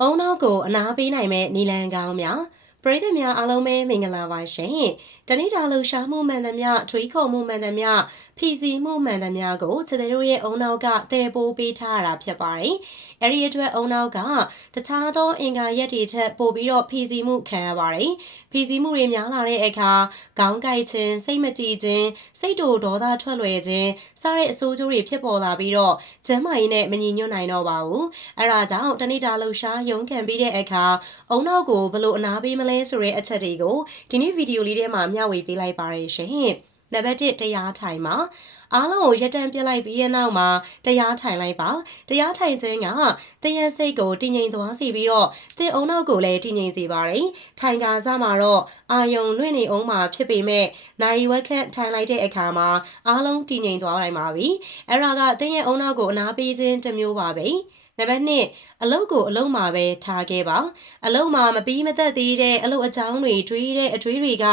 အုံနောက်ကိုအနာပေးနိုင်မဲ့နီလန်ကောင်းများပရိသတ်များအားလုံးပဲမင်္ဂလာပါရှင်။ တနေ့တာလှူရှားမှုမှန်သမျှထွေးခုံမှုမှန်သမျှဖီစီမှုမှန်သမျှကိုခြေတို့ရဲ့အုံနောက်ကတည်ပိုးပေးထားရတာဖြစ်ပါတယ်။အဲဒီအတွက်အုံနောက်ကတခြားသောအင်္ဂါရက်တွေထက်ပိုပြီးတော့ဖီစီမှုခံရပါတယ်။ဖီစီမှုတွေများလာတဲ့အခါခေါင်းကိုက်ခြင်းစိတ်မကြည်ခြင်းစိတ်တူဒေါသထွက်လွယ်ခြင်းစတဲ့အဆိုးကျိုးတွေဖြစ်ပေါ်လာပြီးတော့ကျန်းမာရေးနဲ့မညီညွတ်နိုင်တော့ပါဘူး။အဲဒါကြောင့်တနေ့တာလှူရှားရုံးခံပြီးတဲ့အခါအုံနောက်ကိုဘယ်လိုအနာပေးမလဲဆိုတဲ့အချက်တွေကိုဒီနေ့ဗီဒီယိုလေးထဲမှာမျှဝေပေးလိုက်ပါရရှင်။နံပါတ်1တရားထိုင်မှာအားလုံးကိုရက်တန့်ပြလိုက်ပြီးတဲ့နောက်မှာတရားထိုင်လိုက်ပါတရားထိုင်ခြင်းကသင်ရဲ့စိတ်ကိုတည်ငြိမ်သွားစေပြီးတော့သင်အုံနောက်ကိုလည်းတည်ငြိမ်စေပါတယ်ထိုင်ကားစားမှာတော့အာယုံလွင့်နေအောင်မှာဖြစ်ပေမဲ့နိုင်ဝက်ခန့်ထိုင်လိုက်တဲ့အခါမှာအားလုံးတည်ငြိမ်သွားနိုင်ပါပြီအဲ့ဒါကသင်ရဲ့အုံနောက်ကိုအနာပေးခြင်းတစ်မျိုးပါပဲ နံပါတ်2အလုတ်ကိုအလုတ်မှာပဲထားခဲ့ပါအလုတ်မှာမပြီးမသက်သေးတဲ့အလုတ်အချောင်းတွေတွေးတဲ့အတွေးတွေက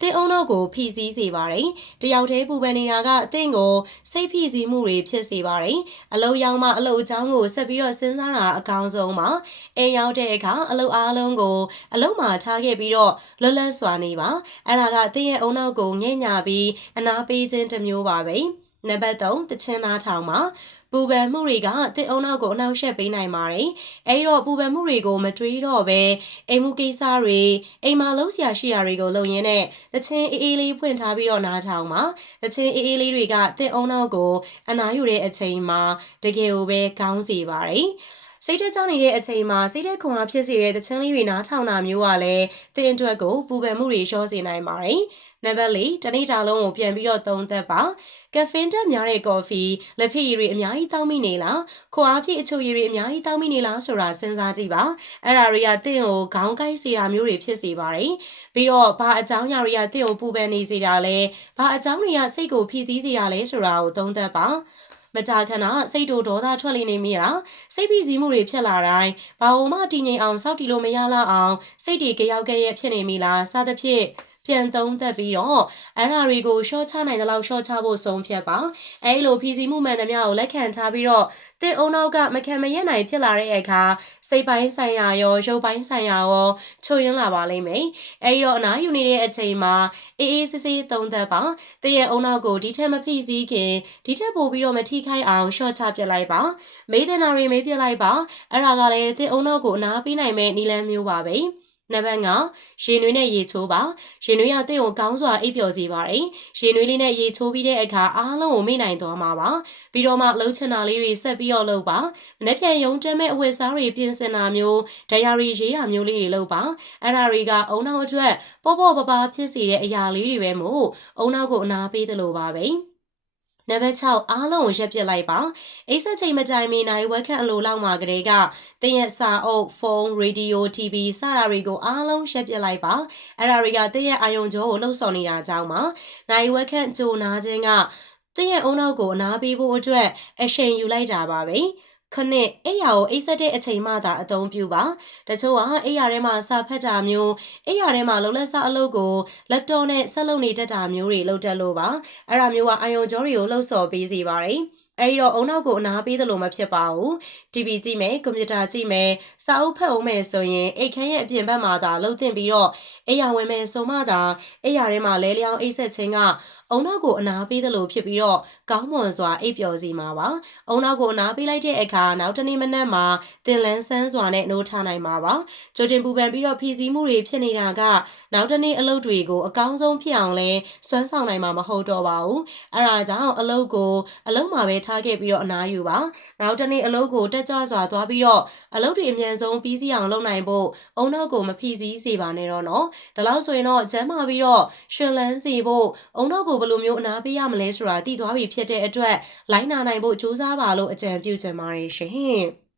သင်အုံနောက်ကိုဖိစီးစေပါတယ်တယောက်တည်းပူပန်နေတာကအသင်ကိုစိတ်ဖိစီးမှုတွေဖြစ်စေပါတယ်အလုတ်ရောက်မှအလုတ်အချောင်းကိုဆက်ပြီးတော့စဉ်းစားတာအကောင်းဆုံးပါအိမ်ရောက်တဲ့အခါအလုတ်အားလုံးကိုအလုတ်မှာထားခဲ့ပြီးတော့လွတ်လပ်စွာနေပါအဲ့ဒါကသင်ရဲ့အုံနောက်ကိုငဲ့ညာပြီးအနာပေးခြင်းတစ်မျိုးပါပဲ နံပါတ်3တချင်းသားထောင်မှာပူပန်မှုတွေကတစ်အုံနောက်ကိုအနောက်ရှက်ပေးနိုင်ပါတယ်။အဲဒီတော့ပူပန်မှုတွေကိုမတွေးတော့ပဲအိမ်မှုကိစ္စတွေအိမ်မှာလုံးဆရာရှိရာတွေကိုလုပ်ရင်းနဲ့တချင်းအေးအေးလေးဖွင့်ထားပြီးတော့နားထောင်ပါ။တချင်းအေးအေးလေးတွေကတစ်အုံနောက်ကိုအနာယူတဲ့အချိန်မှာတကယ်ကိုပဲကောင်းစေပါတယ်။ စိတ်တက်ကြနေတဲ့အချိန်မှာစိတ်တက်ခွန်အားဖြစ်စေတဲ့တချင်းလေးတွေနားထောင်တာမျိုးကလည်းတင်အတွက်ကိုပူပန်မှုတွေလျှော့စေနိုင်ပါတယ်။နံပါတ်၄တနေ့တာလုံးကိုပြန်ပြီးတော့သုံးသက်ပါကဖင်တက်များတဲ့ကော်ဖီလက်ဖြစ်ရည်တွေအများကြီးတောင်းမိနေလားခွာအားဖြည့်အချိုရည်တွေအများကြီးတောင်းမိနေလားဆိုတာစဉ်းစားကြည့်ပါအဲ့ဒါတွေကတင့်ကိုခေါင်းကိုက်စေတာမျိုးတွေဖြစ်စေပါတယ်ပြီးတော့ဘာအကြောင်းအရာတွေကတင့်ကိုပူပန်နေစေတာလဲဘာအကြောင်းတွေကစိတ်ကိုဖိစီးစေတာလဲဆိုတာကိုသုံးသပ်ပါ မကြာခဏစိတ်တို့ဒေါသထွက်နေနေမိတာစိတ်ဖိစီးမှုတွေဖြစ်လာတိုင်းဘာလို့မှတည်ငြိမ်အောင်စောက်တီလို့မရလောက်အောင်စိတ်တွေကြောက်ကြဲဖြစ်နေမိလားစသဖြင့် ပြန်သုံးသက်ပြီးတော့အဲ့ဓာတွေကိုရှော့ချနိုင်တဲ့လောက်ရှော့ချဖို့ဆုံးဖြတ်ပါအဲ့လိုဖြီစီမှုမှန်သမျှကိုလက်ခံထားပြီးတော့တင်အုံနောက်ကမခံမရက်နိုင်ဖြစ်လာတဲ့အခါစိတ်ပိုင်းဆိုင်ရာရောရုပ်ပိုင်းဆိုင်ရာရောချို့ယွင်းလာပါလိမ့်မယ်အဲ့ဒီတော့အနားယူနေတဲ့အချိန်မှာအေးအေးဆေးဆေးသုံးသက်ပါတရဲ့အုံနောက်ကိုဒီထက်မဖိစီးခင်ဒီထက်ပိုပြီးတော့မထိခိုက်အောင်ရှော့ချပြလိုက်ပါမေးတဲ့နာရီမေးပြလိုက်ပါအဲ့ဒါကလည်းတင်အုံနောက်ကိုအနားပေးနိုင်မဲ့နီလန်းမျိုးပါပဲ နံပါတ်9ရေနွေးနဲ့ရေချိုးပါရေနွေးရတဲ့ကိုကောင်းစွာအိပ်ပျော်စေပါတယ်ရေနွေးလေးနဲ့ရေချိုးပြီးတဲ့အခါအားလုံးကိုမိနိုင်သွားမှာပါပြီးတော့မှလှုပ်ချင်တာလေးတွေဆက်ပြီးတော့လုပ်ပါမနေ့ပြန်ရုံတက်မဲ့အဝတ်စားတွေပြင်ဆင်တာမျိုးဒရိုရီရေးတာမျိုးလေးတွေလုပ်ပါအဲ့ဒါတွေကအုံနောက်အတွက်ပေါ့ပေါ့ပပဖြစ်စေတဲ့အရာလေးတွေပဲမို့အုံနောက်ကိုအနာပေးသလိုပါပဲ နံပါတ်6အားလုံးကိုရက်ပစ်လိုက်ပါအိတ်ဆက်ချိန်မတိုင်မီနိုင်ဝက်ခန့်အလိုလောက်မှာကလေးကတင်းရဲ့စာအုပ်ဖုန်းရေဒီယို TV စတာတွေကိုအားလုံးရက်ပစ်လိုက်ပါအဲ့ဒါတွေကတင်းရဲ့အာယုံကြောကိုလှုပ်ဆောင်နေတာကြောင့်ပါနိုင်ဝက်ခန့်ဂျိုနာခြင်းကတင်းရဲ့အုံနောက်ကိုအနာပေးဖို့အတွက်အရှင်ယူလိုက်တာပါပဲ ခနစ်အိယာကိုအိတ်ဆက်တဲ့အချိန်မှသာအသုံးပြုပါတချို့ကအိယာထဲမှာစာဖတ်တာမျိုးအိယာထဲမှာလုံးလက်စာအလုပ်ကိုလက်တော့နဲ့ဆက်လုပ်နေတတ်တာမျိုးတွေလုပ်တတ်လို့ပါအဲ့ဒါမျိုးကအာယုံကြောတွေကိုလှုပ်ဆော်ပေးစေပါတယ်အဲဒီတော့အုံနောက်ကိုအနာပေးသလိုမဖြစ်ပါဘူး TV ကြည့်မယ်ကွန်ပျူတာကြည့်မယ်စာအုပ်ဖတ်အောင်မယ်ဆိုရင်အိတ်ခမ်းရဲ့အပြင်ဘက်မှာသာလှုပ်တင်ပြီးတော့အိယာဝင်မယ်ဆိုမှသာအိယာထဲမှာလဲလျောင်းအိတ်ဆက်ခြင်းက အုံနောက်ကိုအနာပေးသလိုဖြစ်ပြီးတော့ကောင်းမွန်စွာအိပ်ပျော်စီမှာပါအုံနောက်ကိုအနာပေးလိုက်တဲ့အခါနောက်တစ်နေ့မနက်မှာတင်လန်းဆန်းစွာနဲ့နှိုးထားနိုင်မှာပါကြိုတင်ပူပန်ပြီးတော့ဖြီးစည်းမှုတွေဖြစ်နေတာကနောက်တစ်နေ့အလုပ်တွေကိုအကောင်းဆုံးဖြစ်အောင်လဲစွမ်းဆောင်နိုင်မှာမဟုတ်တော့ပါဘူးအဲဒါကြောင့်အလုပ်ကိုအလုပ်မှာပဲထားခဲ့ပြီးတော့အနာယူပါနောက်တစ်နေ့အလုပ်ကိုတက်ကြွစွာသွားပြီးတော့အလုပ်တွေအမြန်ဆုံးပြီးစီးအောင်လုပ်နိုင်ဖို့အုံနောက်ကိုမဖြီးစည်းစေပါနဲ့တော့နော်ဒါလို့ဆိုရင်တော့ကျမ်းမာပြီးတော့ရှင်လန်းစေဖို့အုံနောက်ကိုဘယ်လိုမျိုးအနာပေးရမလဲဆိုတာသိသွားပြီဖြစ်တဲ့အတွက်လိုင်းနာနိုင်ဖို့စူးစမ်းပါလို့အကြံပြုချင်ပါတယ်ရှင်